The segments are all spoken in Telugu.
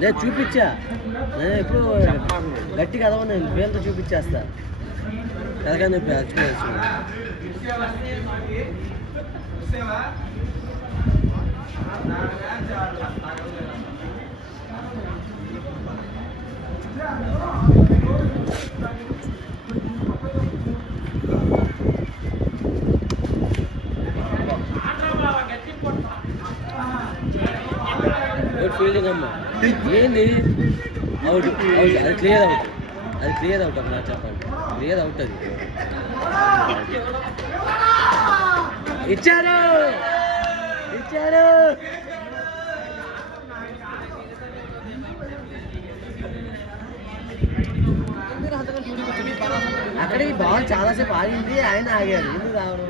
నేను చూపించా, నేను ఎప్పుడు గట్టిగా అదవ నేను పేరుతో చూపించేస్తా ఎలాగా నొప్పి అచ్చుకోవచ్చు. ఫీల్డింగ్ అమ్మా ఏంది అవుట్ అవుట్, అది క్లియర్ అవుట్, అది క్లియర్ అవుట్ అమ్మా, చెప్పండి క్లియర్ అవుట్. అది ఇచ్చారు ఇచ్చారు. అక్కడికి బాల్ చాలాసేపు ఆగింది, ఆయన ఆగారు, ఎందుకు రావడం?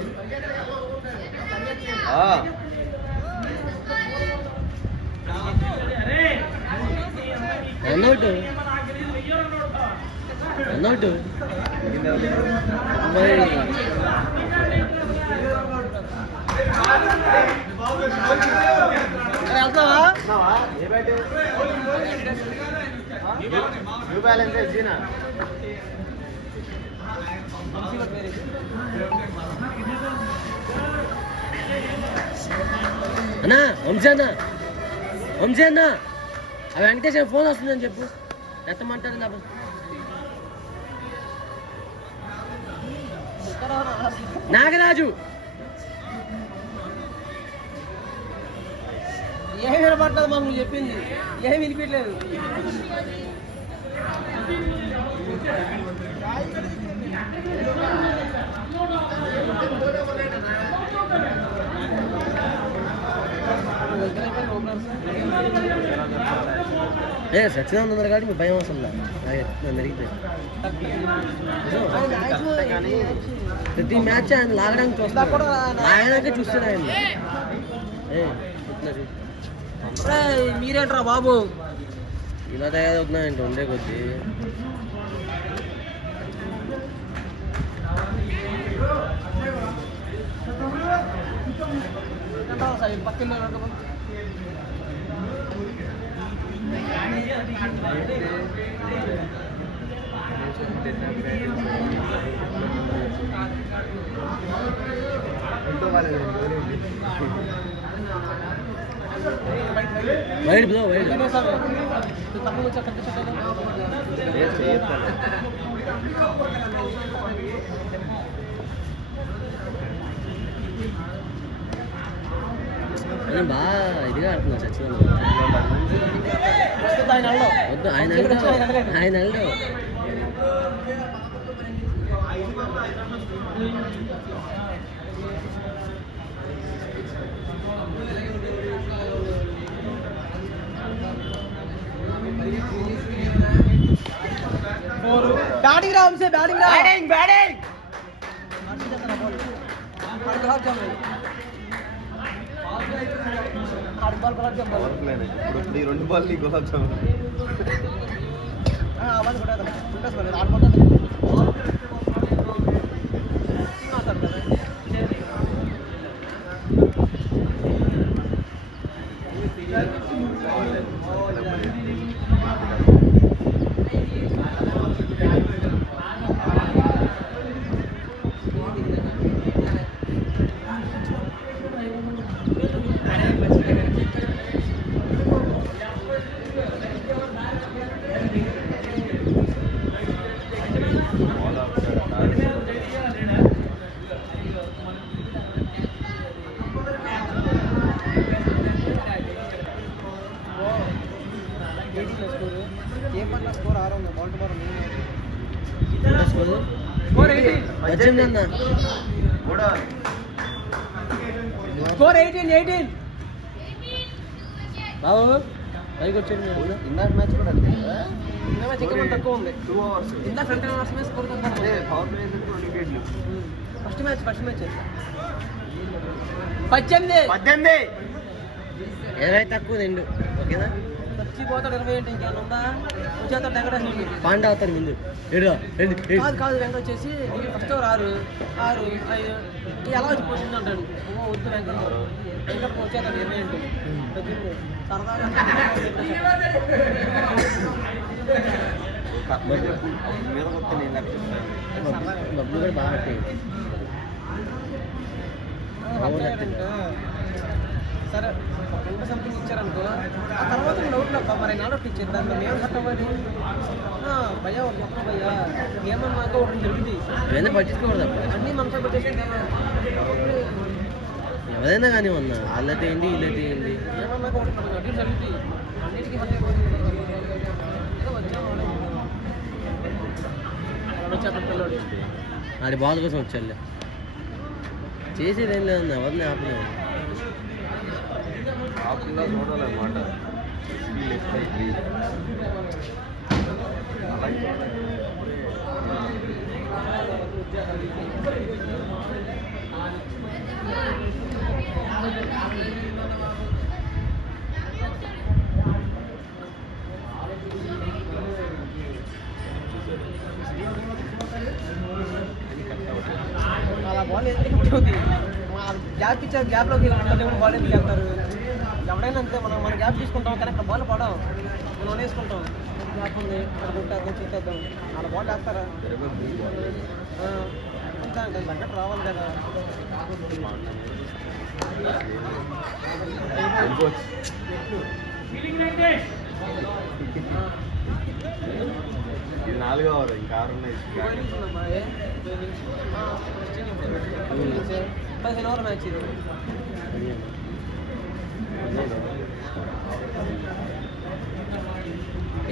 రన్అట్ రన్అట్ మరి వెళ్తావా? అన్నా వంశీ అన్న, వంశీ అన్న ఆ వెంకటేశ్వర ఫోన్ వస్తుందని చెప్పు, ఎత్తమంటారు నా నాగరాజు. ఏమి వినపడుతుంది మాకు నువ్వు చెప్పింది, ఏమి వినిపించలేదు. సచ్చిదానంద ఉన్నారు కాబట్టి మీ భయం అవసరం లేదు, మెరిగిపోయి ప్రతి మ్యాచ్ ఆయన లాగడానికి చూస్తాడు, ఆయనకే చూస్తాడు ఆయన. మీరేంట్రా బాబు ఇలా తయారవుతున్నాయంటే ఉండే కొద్దీ. పక్కన వైడ్ బ్రో వైడ్ తక్కువ వచ్చా కరెక్ట్ చెప్పాలి. నేను బాగా ఇదిగా ఆడుతున్నా సచివాలయం వద్దు, ఆయన ఆయన వెళ్ళడు. బ్యాటింగ్ రా వంశీ, బ్యాటింగ్ రా, బ్యాటింగ్ బ్యాటింగ్. ఇప్పుడు ఈ 2 బాల్ గులాబ్ జామున్ స్కోర్ 18 బాబు పైకి వచ్చేది. ఇందాక మ్యాచ్ కూడా అంతే, ఇందా మ్యాచ్ ఇంకా తక్కువ ఉంది, 2 hours. ఇందా ఫ్రంట్ అవర్స్ మీద స్కోర్ తక్కువ. ఫస్ట్ మ్యాచ్ 18 20 తక్కువ 2. ఓకేనా? వచ్చి పోతాడు 20 ఏంటి ఇంకేమైనా ఉందా వచ్చేస్తాడు డెకరేషన్ పాండ అవుతారు ముందు కాదు కాదు వెంకట వచ్చేసి ఫస్ట్ 6 5 ఎలా వచ్చి పోతుంది అంటాడు వద్దు వెంకట వచ్చేస్తాడు 20 ఏంటి సరదాగా డబ్బులు కూడా బాగా సరే 20 సంథింగ్ ఇచ్చారనుకో ఆ తర్వాత డౌట్ అబ్బా మరి నాడౌట్ ఇచ్చారు దాంట్లో మేము కట్టబడి భయ్యా ఒక మొత్తం భయ్యా ఏమన్నాక ఒకటి జరుగుతుంది ఏదైనా పట్టించుకోకూడదు అన్నీ మనతో పెట్టేసి ఎవరైనా కానీ ఉన్నా వాళ్ళైతే ఏంటి వీళ్ళైతే ఏంటి ఏమన్నాక ఒకటి అడ్డు జరుగుతుంది అన్నిటికీ వచ్చేస్తాడు పిల్లడు ఆడి బాల్ కోసం వచ్చాడు చేసేది ఏం లేదన్న ఎవరిని ఆపలేము ఆపులా చూడాలన్నమాట అలా బాల్ ఎందుకు ఉంటుంది గ్యాప్ ఇచ్చారు గ్యాప్లోకి బాల్ ఎందుకు వెళ్తారు ఎవడైనా అంతే మనం గ్యాప్ తీసుకుంటాం కానీ అక్కడ బాల్ పడవు మనం వేసుకుంటాం గ్యాప్ ఉంది అక్కడ కొట్టేద్దాం చూసేద్దాం అలా బాల్ వేస్తారా అంతే అంటే తగ్గట్టు రావాలి కదా ఇది 4వ ఓవర్ ఇంకా 6 ఉన్నాయి 15 ఓవర్ మ్యాచ్ ఇది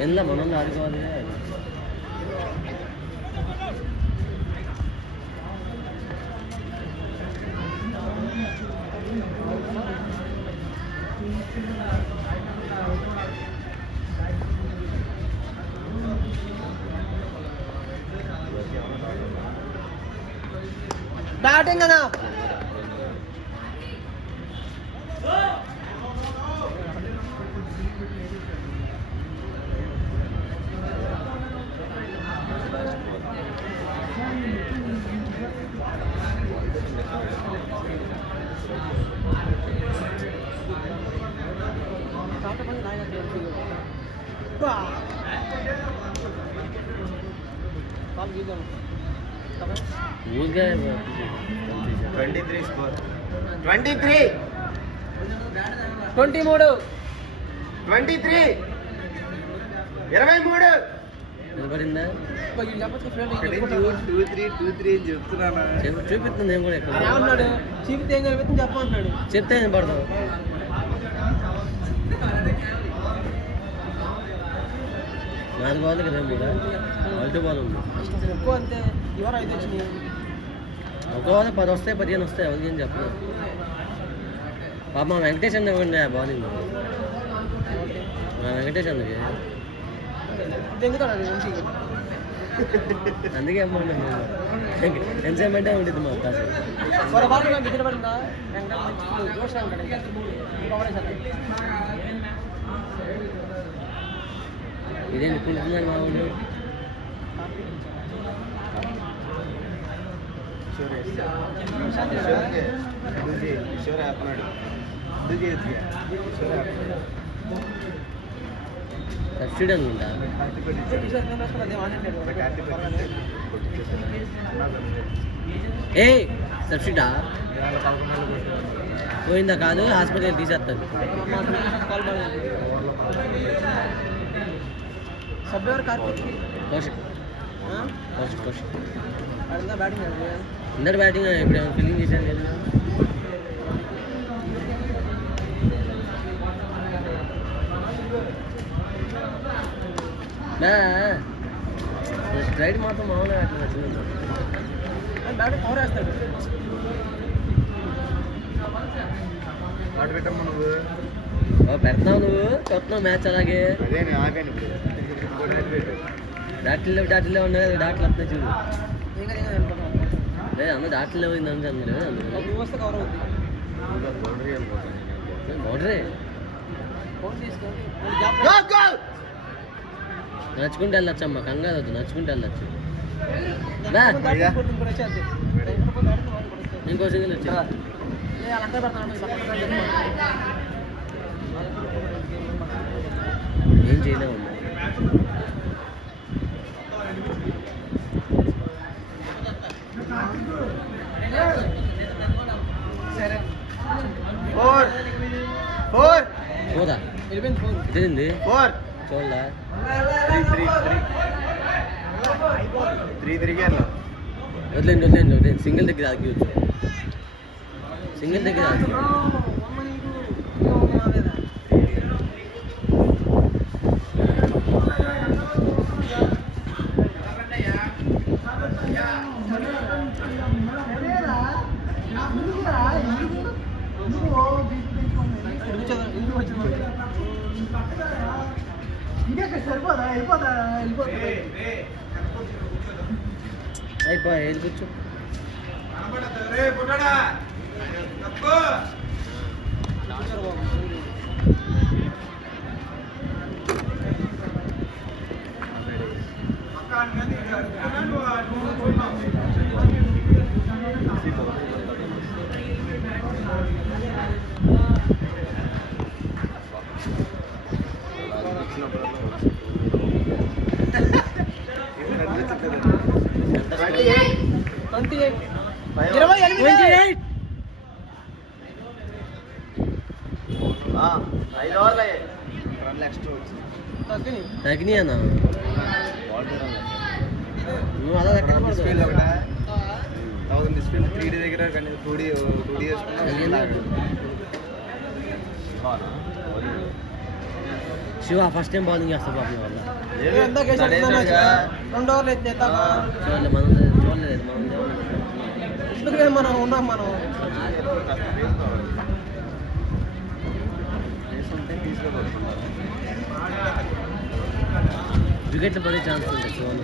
ఎలా మనం ఆడుకోవాలి బ్యాటింగ్ అన్నా ఊరికే 23 స్కోర్ 23 23 నిలబడిందా 2-3 అని చెప్తున్నానా చూపిస్తుంది నేను కూడా ఎక్కడ ఏమన్నాడు చూపితే ఏం కనిపిస్తుంది చెప్పమంటున్నాడు చెప్తే ఏం పడతావు నాలుగు బాల్ కదా కూడా మల్టీ బాల్ ఉంది ఎక్కువ అంతే ఇవరు 5 వచ్చినాయి ఒక బాల్ 10 వస్తాయి 15 వస్తాయి ఎవరికి ఏం చెప్పలేదు పాప మా వెంకటేష్ అన్న ఇవ్వండి ఆ బౌలింగ్ మా వెంకటేష్ అన్నకి అందుకే అమ్మ ఎంతసేపు అంటే ఉంటుంది మా అవకాశం ఇదేంటి పులుతున్నాను మా ఊళ్ళు సబ్సిడీ ఉందా ఏ సబ్సిడా పోయిందా కాదు హాస్పిటల్ తీసేస్తాను కౌశిక్ అందరు బ్యాటింగ్ ఇప్పుడు ఫీలింగ్ చేశాను నేను స్ట్రైట్ మాత్రం మామూలుగా అట్లా నచ్చింది బ్యాటింగ్ పవర్ వేస్తాడు పెడతావు నువ్వు కొత్తనావు మ్యాచ్ అలాగే డాటిల్లో ఉన్నాయి కదా డాట్లు వస్తాయి చూడు లేదు అందరూ డాటిల్లో పోయింది అంటే అందరూ బౌండరీ ఫోన్ తీసుకొని గ్యాప్ నడుచుకుంటూ వెళ్ళొచ్చమ్మా, కంగారు వద్దు, నడుచుకుంటూ వెళ్ళొచ్చు. బా కూడా వచ్చేది ఇంకో సింగిల్ వచ్చి అలాంటి పెడతాను ఏం చేయలేము. సరే 4 4 పోదా వెళ్ళిపోయింది ఫోన్ ఇదేంది 4 చూడలే 3 తిరిగాను. వదిలేండి సింగిల్ దగ్గర ఆగివచ్చు, సింగిల్ దగ్గర ఆగి అయిపోయి వెళ్ళిపోవచ్చు. తగ్గినాయి అన్న, నువ్వు అలా డిస్ప్లేలో ఒకట 1000 డిస్ప్లే 3D దగ్గర కానీ 2D Shiva first time bowling చేస్తా పాపం వల్ల రెండు ఓవర్లు ఎత్తేస్తా చూడలేదు, మనం చూడలేదు, మనం ఉన్నాం మనం వికెట్లు పడే ఛాన్స్ ఉంది శివన్.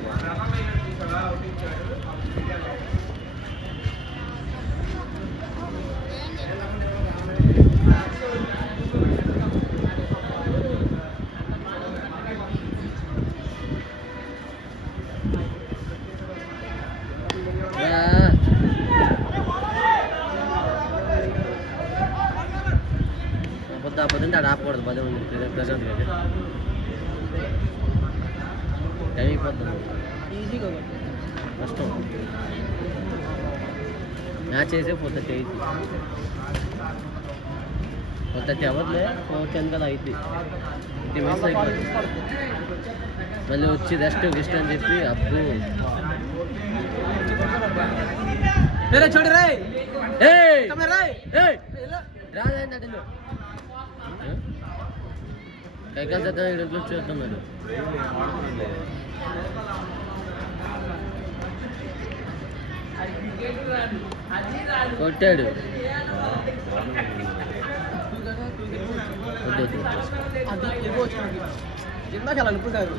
పొద్దుంటే ఆడ ఆపకూడదు, పదే ఉంది ప్రశాంత్ గారు టైం అయిపోతుంది, ఈజీగా కష్టం. మ్యాచ్ వేసే 4:30 అయింది, 4:30 అవ్వట్లే, 4:10 కదా అయింది. 50 మినిట్స్ అయిపోతుంది. మళ్ళీ వచ్చి రెస్ట్ గిస్ట్ అని చెప్పి అప్పు చూడు రే రాదండి కైకాల చేద్దాం, ఇక్కడ చూస్తున్నాడు. కొట్టాడు ఇందాక అలా అనుకుంటారు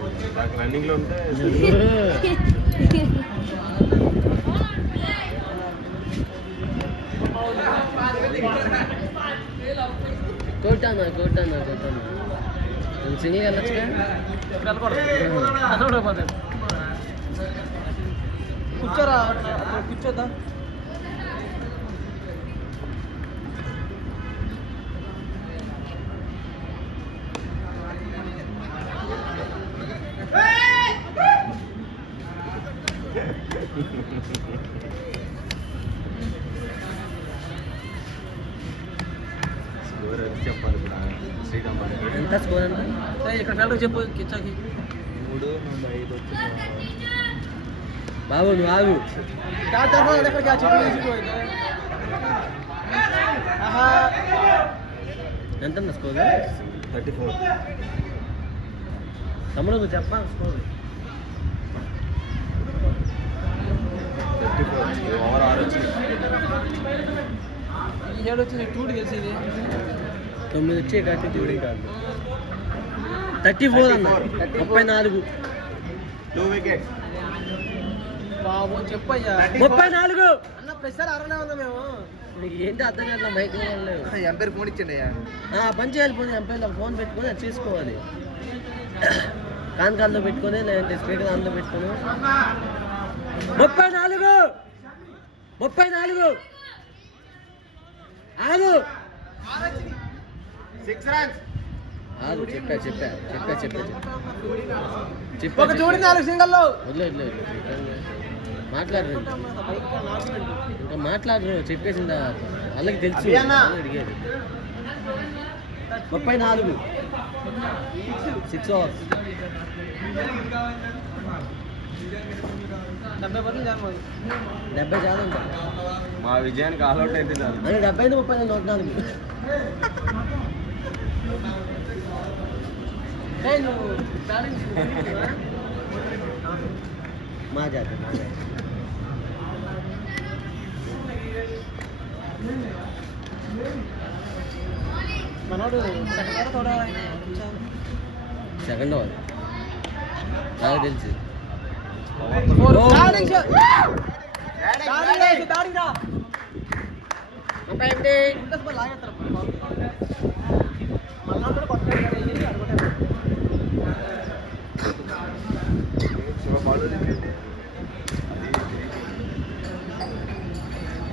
రన్నింగ్ లో ఉంటే కొట్టాను సింగిల్ వెళ్ళొచ్చుగా. కూర్చోరా, కూర్చోద్దా. స్కోర్ అది చెప్పాలి ఇప్పుడు శ్రీకాంత్ ఎంత స్కోర్ అంటే ఇక్కడ ఫెల్డర్ చెప్పు కిచ్చాకి 3 నుండి 5 వచ్చింది. బాబు నువ్వు ఆగు. ఎంత స్కోర్? 34. తమ్ముడు నువ్వు చెప్పా స్కోర్. 34 ఓవర్ 6 వచ్చింది. ఈ ఏడు వచ్చింది 2 గెలిచేది 9 వచ్చే కాబట్టి 2 కాదు 34 అన్న 34 2 వికెట్స్. బాబు చెప్పయ్యా 34 అన్న ప్రతిసారి 60 ఉన్నా మేము ఏంటి అర్థం కావట్లేదు మైక్ ఎంపైర్ ఫోన్ ఇచ్చండి అయ్యా. పని చేయాలి పోనీ ఎంపైర్లో ఫోన్ పెట్టుకొని అది చేసుకోవాలి కాన్కాల్లో పెట్టుకొని లేదంటే స్పీకర్ అందులో పెట్టుకొని 34 ఆగు 6 రన్స్. ఆగు చెప్పా ఒక జోడి 4 సింగల్లో వదిలేదు మాట్లాడరు ఇంకా మాట్లాడరు చెప్పేసిందా వాళ్ళకి తెలుసు అడిగేది 34 6 ఓవర్స్ 70 చాలు అంట మా విజయానికి ఆల్అౌట్ అయితే చాలు. అంటే 70 30 104 మా జాతి మనోడు సెకండ్ ఓవర్ నాకు తెలుసు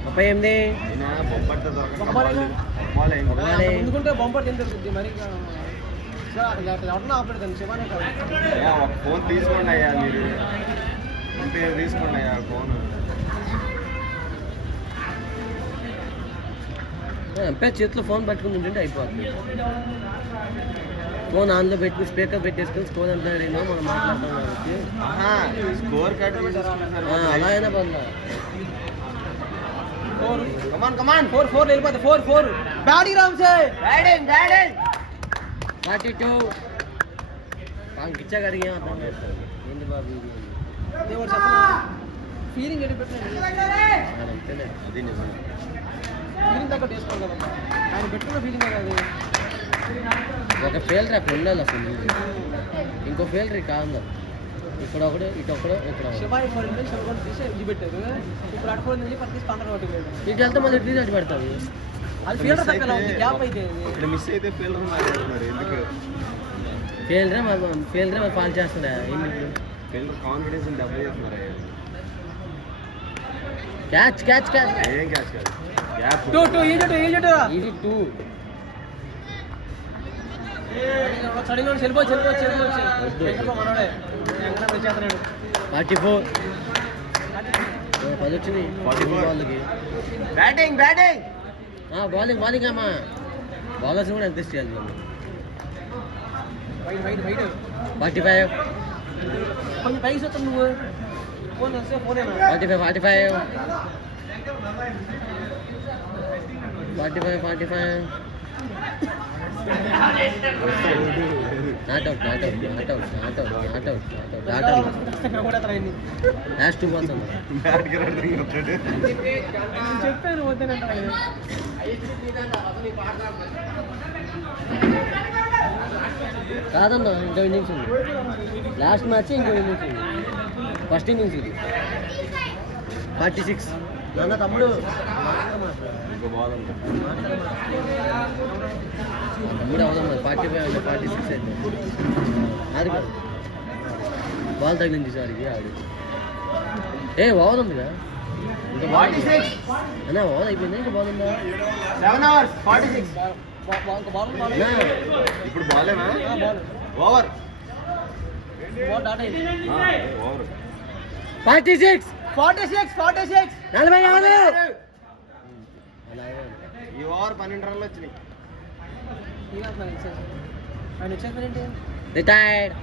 ముప్పై ఎనిమిది ఎందుకుంటే బొంపర్ తింటే మరి ఎవరన్నా ఆపడతాను శివానే కాదు. ఒక ఫోన్ తీసుకోండి అయ్యా, మీరు ఎంపైర్ తీసుకోండి అయ్యా ఫోన్. ఎంపైర్ చేతిలో ఫోన్ పట్టుకుని ఉంటుంటే అయిపోతుంది. ఫోన్ ఆన్లో పెట్టి స్పీకర్ పెట్టేసుకుని స్కోర్ ఎంత అడిగినా మనం మాట్లాడతాం కాబట్టి స్కోర్ కార్డ్ అలా అయినా బాగుందా 4 వెళ్ళిపోతే 4 బ్యాటింగ్ రామ్సే 42 ఇచ్చా కడిగి అర్థం చేస్తాను ఏంటి బాబు ఇది ఫీలింగ్ ఏంటి పెట్టండి అంతేలే అది నిజం. ఫీలింగ్ తగ్గ చేసుకోవాలి కదా ఆయన పెట్టుకున్న ఫీలింగ్ కాదు. ఒక ఫీల్డర్ అక్కడ ఉండాలి అసలు ఇంకో ఫీల్డర్ కాదు ఇక్కడ ఒకడు ఇటు ఒకడు ఇక్కడ శివాయి 4 నుంచి శివగొండ తీసి ఇది పెట్టారు. ఇప్పుడు అటు 4 నుంచి పట్టి పంట ఒకటి ఇటు వెళ్తే మళ్ళీ ఇటు అటు పెడతారు. అది ఫీల్డర్ తగ్గ గ్యాప్ అయితే ఇక్కడ మిస్ అయితే ఫీల్డర్ మాట్లాడుతున్నారు ఎందుకు? ఫీల్డరే మరి పాలు చేస్తాడా ఏంటి ఫీల్డర్ కాన్ఫిడెన్స్ డబ్బులు చేస్తున్నారు అయ్యా. క్యాచ్ ఏం క్యాచ్ కాదు, గ్యాప్. 2 ఈజీ ఇది 2 చడిలో చెల్లిపోవచ్చు మనోడే ఎక్కడ వచ్చేస్తున్నాడు. 44 10 వచ్చింది 44 బాల్కి బ్యాటింగ్ బౌలింగ్ అమ్మా బౌలర్స్ కూడా ఎంత చేయాలి వైట్ 45 కొంచెం పైకి వస్తాను నువ్వు ఫోన్ వస్తే ఫోనేనా 45 నాట్ అవుట్ లాస్ట్ 2 బాల్స్ అమ్మా చెప్పాను వద్దనంట కాదన్నా ఇంకో ఇన్నింగ్స్ ఉంది లాస్ట్ మ్యాచ్ ఇంకో ఇన్నింగ్స్ ఉంది ఫస్ట్ ఇన్నింగ్స్ ఇది 46 నాన్న తమ్ముడు ఇంకో బాల్ ఉంది. తమ్ముడు అవదమ్మా 45 అంటే 46 అయితే అది బాల్ తగిలింది సారికి అది బాగుందిగా ఇంకా బాగుంది అన్నా బాగుంది అయిపోయింది ఇంకా బాగుందా 7 hours 46. బాల్ ఇప్పుడు బాలేనా ఓవర్ డాట్ అయింది ఓవర్ 46 46 46 ఈ ఓవర్ 12 రన్లు వచ్చినాయి. ఆయన వచ్చేసారంటే రిటైర్డ్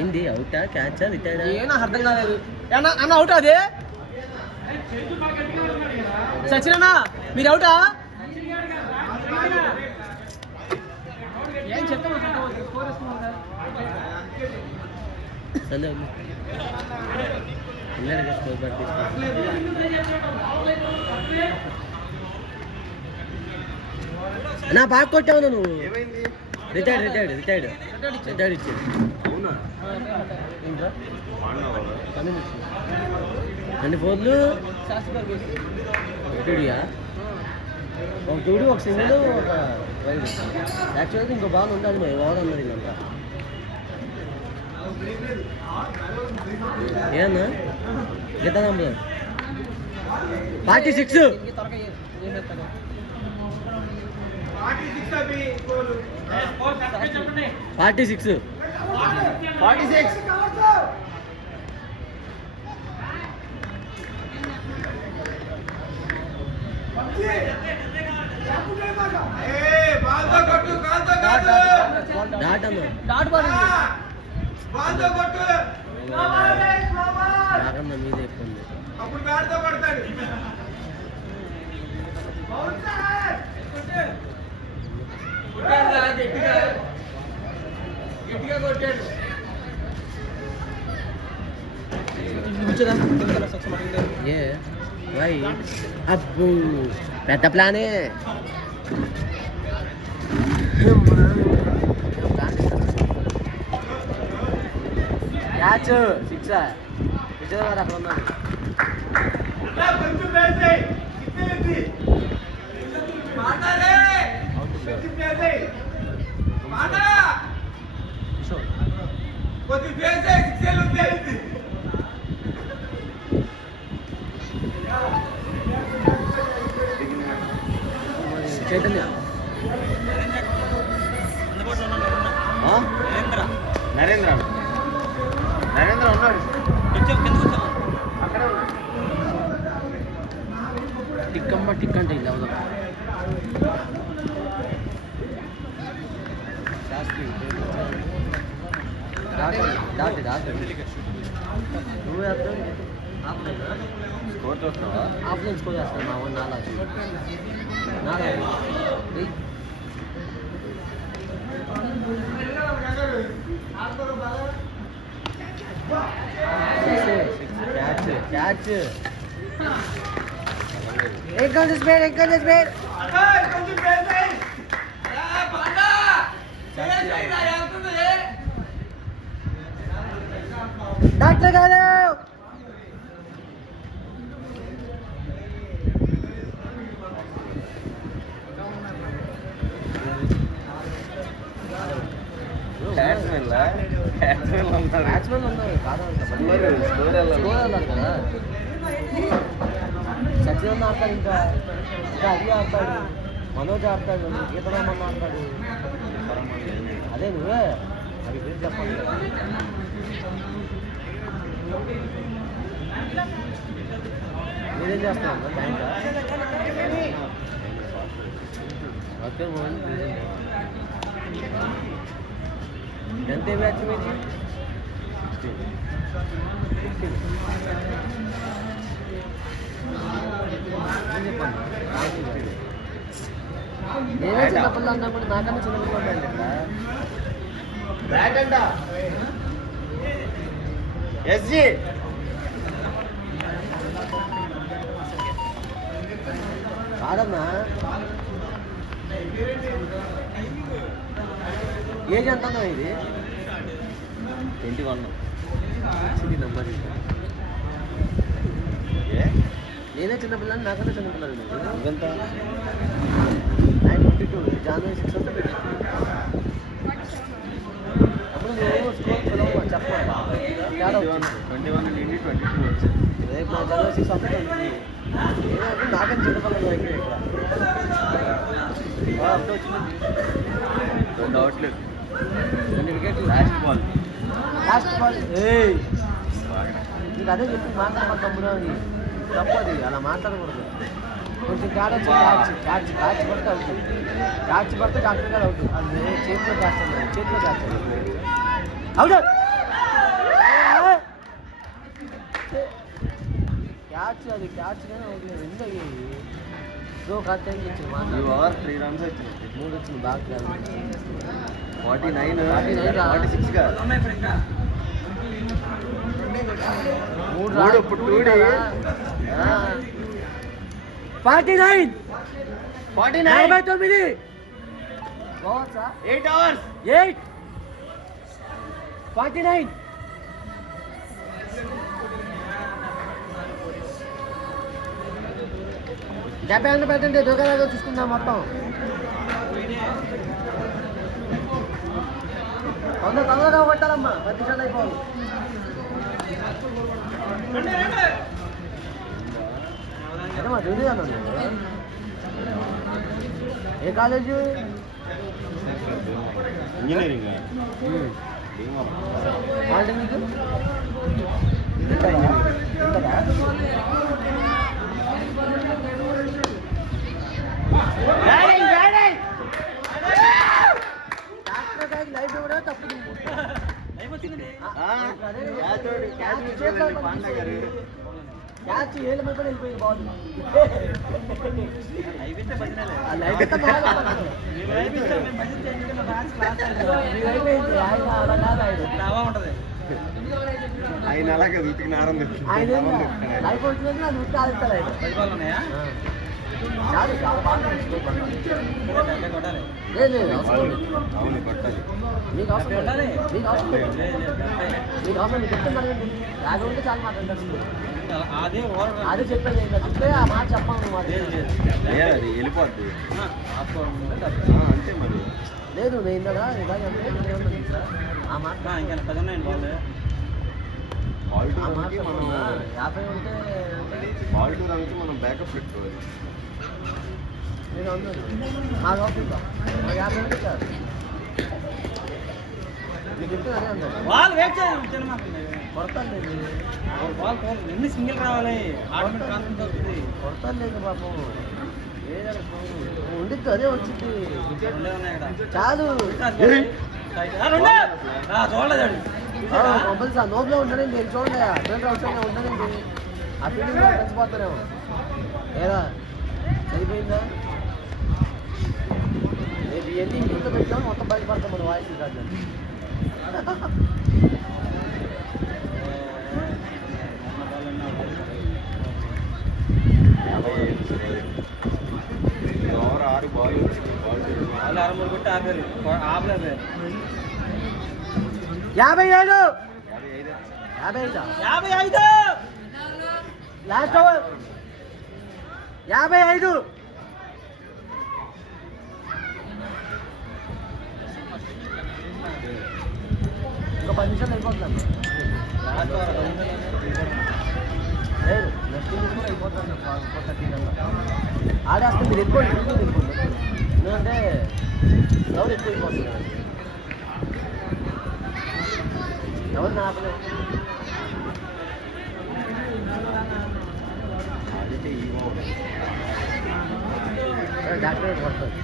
ఏంది అవుటా క్యాచా రిటైర్డ్ ఏనా అర్థం కాలేదు అన్న అవుట్ అది సచిన్ మీరు అవుటా ఏం చెప్తాను సందే పిల్లలకి స్కోర్ బట్టి అన్నా బాగా కొట్టావు నువ్వు ఏమైంది? రిటైర్డ్ ఇచ్చేది అవునా? అన్న ఏంట్రా వాడినావు అన్ని ఫోన్లు శాస్త్రి గారు బేసి. టూడియా ఒక టూడి ఒక సింగిల్ ఒక వైడ్ యాక్చువల్గా ఇంకో బాల్ ఉంటుంది మరి ఓవర్ అన్నది ఇదంతా ఏమన్నా గీత నంబర్ 46 దీనికి త్వరగా ఏం చేస్తాడు? 46 డాట్ అన్న డాట్ బాల్ ఇది. నాకన్నా మీదే ఎక్కువ ఉంది కూర్చోదా? కింద సక్సెస్ అడిగింది. ఏ వై అబ్బు పెద్ద ప్లానే క్యాచ్ 6 విజయ్ గారు అక్కడ ఉన్నాడు చైతన్య నరేంద్ర ఉన్నాడు అక్కడే ఉన్నాడు టిక్కమ్మ టిక్ అంటే ఇలా అవుదాం దాటి దాటి నువ్వు వేస్తావు స్కోర్ చూస్తున్నావా ఆఫ్లైన్ స్కోర్ చేస్తాను మా వాడు నాలా క్యాచ్ డాక్టర్ గారు బ్యాట్స్మెన్ ఉంటారు బ్యాట్స్మెన్ ఉన్నారు కాదంట స్కోర్ అన్నారు కదా సచిన్ ఆడతాడు ఇంకా అది ఆడతాడు మనోజ్ ఆడతాడు గీతరామన్న ఆడతాడు అదే నువ్వే అది గురించి చెప్పండి మీరేం చేస్తావు బ్యాంక్ ఓకే ఎంత బ్యాచ్ మీది నేనే చిన్నపిల్ల అన్నప్పుడు నాకన్నా చిన్నపిల్ల ఉంటాను బ్యాట్ అంట ఎస్జీ కాదన్నా ఏజ్ ఎంత అన్నా ఇది 21 సిటీ నంబర్ ఏ నేనే చిన్నపిల్లని నాకన్నా చిన్నపిల్లలు ఇదంత 922 జనవరి 6 అంతా పెట్టి అప్పుడు నువ్వు స్కూల్ పిలవ చెప్పాలి తేడా వచ్చింది 21 నుండి 22 వచ్చింది రేపు నా జనవరి 6 అంతా పెట్టి ఏమంటే నాకన్నా చిన్నపిల్లలు ఇక్కడ అప్పుడు వచ్చింది 2 అవుట్లు 2 వికెట్లు లాస్ట్ బాల్ ఏయ్ నీకు అదే చెప్పి మాట్లాడమా తమ్ముడు అని తప్పది అలా మాట్లాడకూడదు కొంచెం తేడా వచ్చి క్యాచ్ పడితే అవుతుంది క్యాచ్ పడితే డాక్టర్ గారు అవుతుంది అది చేతిలో చేస్తాను చేతిలో చేస్తాను అవుట్ క్యాచ్ అది క్యాచ్ కానీ అవుతుంది ఎందుకు అయ్యేది స్లో కాచ్ టైం ఇచ్చింది ఈ మాట్లాడు ఓవర్ 3 రన్స్ వచ్చింది 3 వచ్చింది బాగా 49 49 46 గా 3 ఇప్పుడు 2 49 49 బావచ్చా 8 అవర్స్ 8 49. డెబ్బై ఎనిమిది పెట్టండి దూకలాగా చూసుకుందాం మొత్తం తొందరగా కొట్టాలమ్మా 10 నిమిషాలు అయిపోవాలి అదేమా తెలియదు ఏ కాలేజు ఇంజనీరింగ్ పాలిటెక్నిక్ లైఫ్ కూడా తప్పు క్యాచ్ ఏళ్ళ మీద వెళ్ళిపోయింది బాల్ ఆయన అలాగే ఉతికి నారం ఆయన లైఫ్ వచ్చిందంటే అది ఉత్తి ఆదిస్తారు ఆయన చాలు చాలా బాగా లేదు అవును కొట్టాలి మీకు అవసరం మీకు అవసరం మీకు అవసరం మీకు చెప్తే మరి యాభై ఉంటే చాలా మాట్లాడతారు అదే చెప్పేది ఇంకా చెప్తే ఆ మాట చెప్పాను మాట అది వెళ్ళిపోద్ది అంతే మరి లేదు నేను కదా ఇలాగ అంటే ఆ మాట ఆ మాట మనం 50 ఉంటే బాల్ టూర్ అంటే మనం బ్యాకప్ పెట్టుకోవాలి నేను మాకు అవుతుందా మాకు 50 ఉంటే చాలు మీకు చెప్తే అదే అంటారు వాళ్ళు వెయిట్ చేయాలి కొడతాను లేదు ఎన్ని సింగిల్ రావాలి కొడతాను లేదు పాపం ఉండిద్దు అదే వచ్చింది చాలు చూడలేదు కంపల్సరీ నోట్లో ఉండనండి నేను చూడండి ఫీల్డ్ అవసరంగా ఉండనండి ఆ ఫీల్డింగ్ కూడా కలిసిపోతారేమో లేదా సరిపోయిందా రేపు ఇవన్నీ ఇంట్లో పెట్టాము మొత్తం బయటపడతాం మన వాయిస్ కాదు ఓవర్ 6 బాల్ వాళ్ళు 6 కొట్టి ఆపలేదు 57 55 లాస్ట్ ఓవర్ 55 ఒక 10 నిమిషాలు అయిపోతున్నాం లేదు నెక్స్ట్ ఇన్నింగ్స్ కూడా అయిపోతుంది 4:30 ఆడేస్తే మీరు ఎక్కువ వెళ్ళిపోండి ఎందుకంటే ఎవరు ఎక్కువ అయిపోతుంది ఎవరు నాపలేదు డాక్టర్ గారు పడుతుంది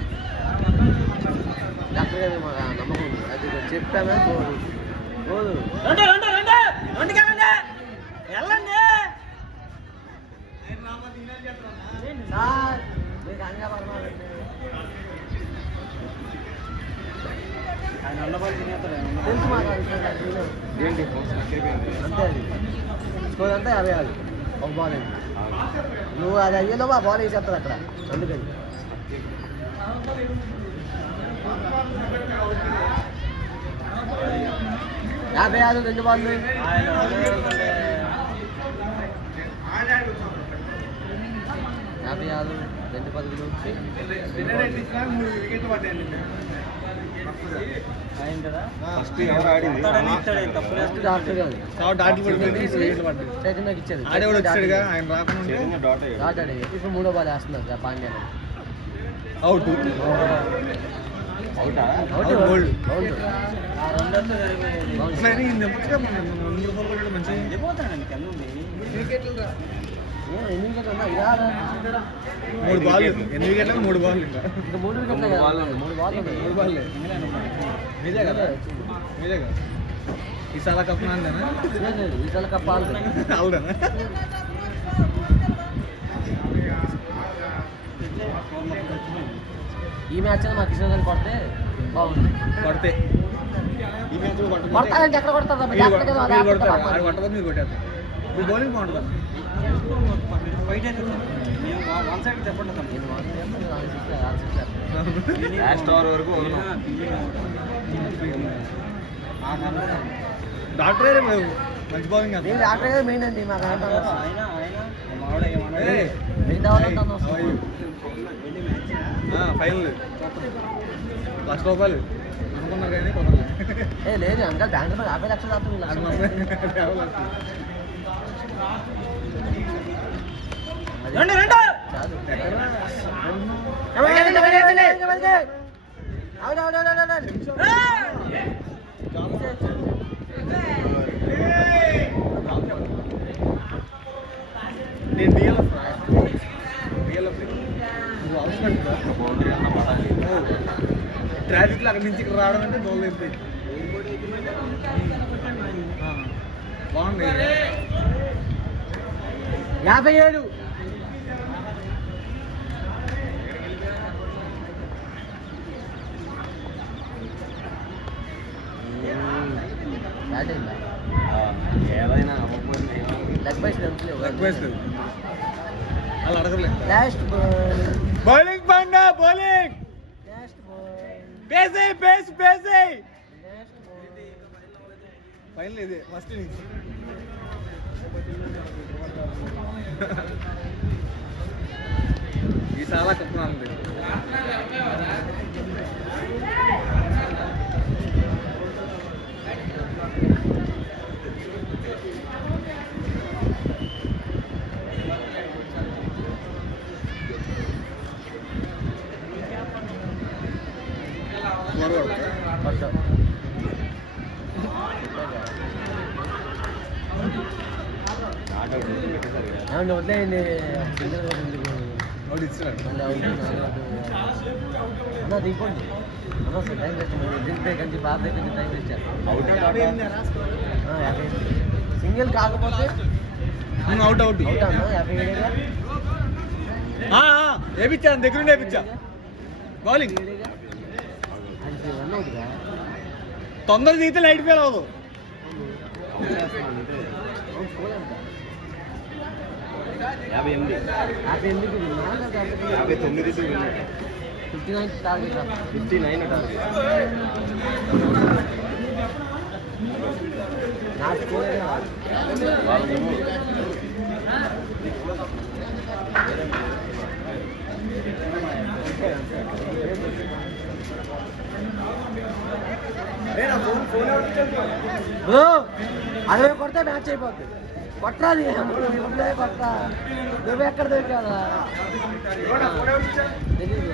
డాక్టర్ గారు మాకు నమ్మకం ఉంది అది చెప్పామే పోదు పోదు సార్ మీకు అన్నీ పడమాలండి తెలుసు మాకు ఏంటి అంతే అది స్కోర్ అంతా 56 ఒక బాల్ అయింది నువ్వు అది అయ్యేలో ఆ బాల్ వేసేస్తుంది అక్కడ అందుకని యాభై 56 2 బాల్ 56 2 పరుగులు ఫస్ట్ ఎవరు ఆడింది డాక్టర్ గారు చైతన్యకి ఇచ్చేది చైతన్య డాట్ అయ్యాడు. డాట్ ఆడి ఇప్పుడు 3వ బాల్ వేస్తున్నారు పాండ్యా అవుట్ అవుటా అవుట్ ఎన్ని వికెట్లు ఉన్నా ఇరాదా 3 బాల్ 8 వికెట్లకు 3 బాల్ ఇంకా 3 వికెట్లే కదా 3 బాల్ ఉన్నాయి 3 బాల్ మీదే కదా మీదే కదా ఈసారి కప్ నాందేనా లేదు ఈసారి కప్పాలి అవునా ఈ మ్యాచ్ మా కిషన్ గారిని కొడితే బాగుంది కొడితే ఈ మ్యాచ్ కొడతారంటే ఎక్కడ కొడతారు కొట్టదు మీరు కొట్టారు మీ బౌలింగ్ బాగుంటుంది ఫైట్ అయితే వన్ సైడ్ చెప్పండి లాస్ట్ ఓవర్ వరకు వదలం. డాక్టర్ మంచి బౌలింగ్ నేను డాక్టర్ కదా మెయిన్ అండి మాకు ఏయ్. మిగతా వాళ్ళంతా వస్తుంది. ఫైనల్ ₹1,00,000 అనుకున్నారు కానీ కొనలేదు. లేదు అంకల్ బ్యాంక్ 50 లక్షలు దాకా నేను డిఎల్ఎఫ్ నువ్వు అవసరం ట్రాఫిక్లో అక్కడి నుంచి ఇక్కడ రావడం అంటే దోలు అయిపోయి బాగుంది 57. ఏదైనా లెగ్ బై అలా అడగలేదు లాస్ట్ బౌలింగ్ పండా బౌలింగ్ పేసే పేసే ఫైనల్ ఇది ఫస్ట్ ఇన్నింగ్స్ ఈ చాలా కప్పునంది వదిలేయండి అన్న దిగిపోండి అన్న టైం వేస్ట్ దిగితే కంచి బాధ దగ్గర టైం వేస్ట్ సింగిల్ కాకపోతే అవుట్ అవుట్ అవుతా అన్న 57 వేపించాను దగ్గర వేపించా బౌలింగ్ తొందర దిగితే లైట్ ఫెయిల్ అవ్వదు 59 టార్గెట్ 59 నా స్కోర్ అదే కొడితే మ్యాచ్ అయిపోద్ది కొట్టాలి ఇప్పుడే కొట్టా నువ్వు ఎక్కడ దొరికాదా తెలీదు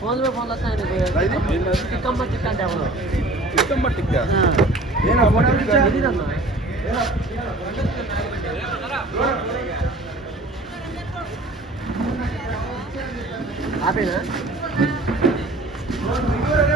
ఫోన్లో వస్తాను చిక్కమ్మ చిక్క అంటే ఎవరు తెలీదన్నా ఆపేనా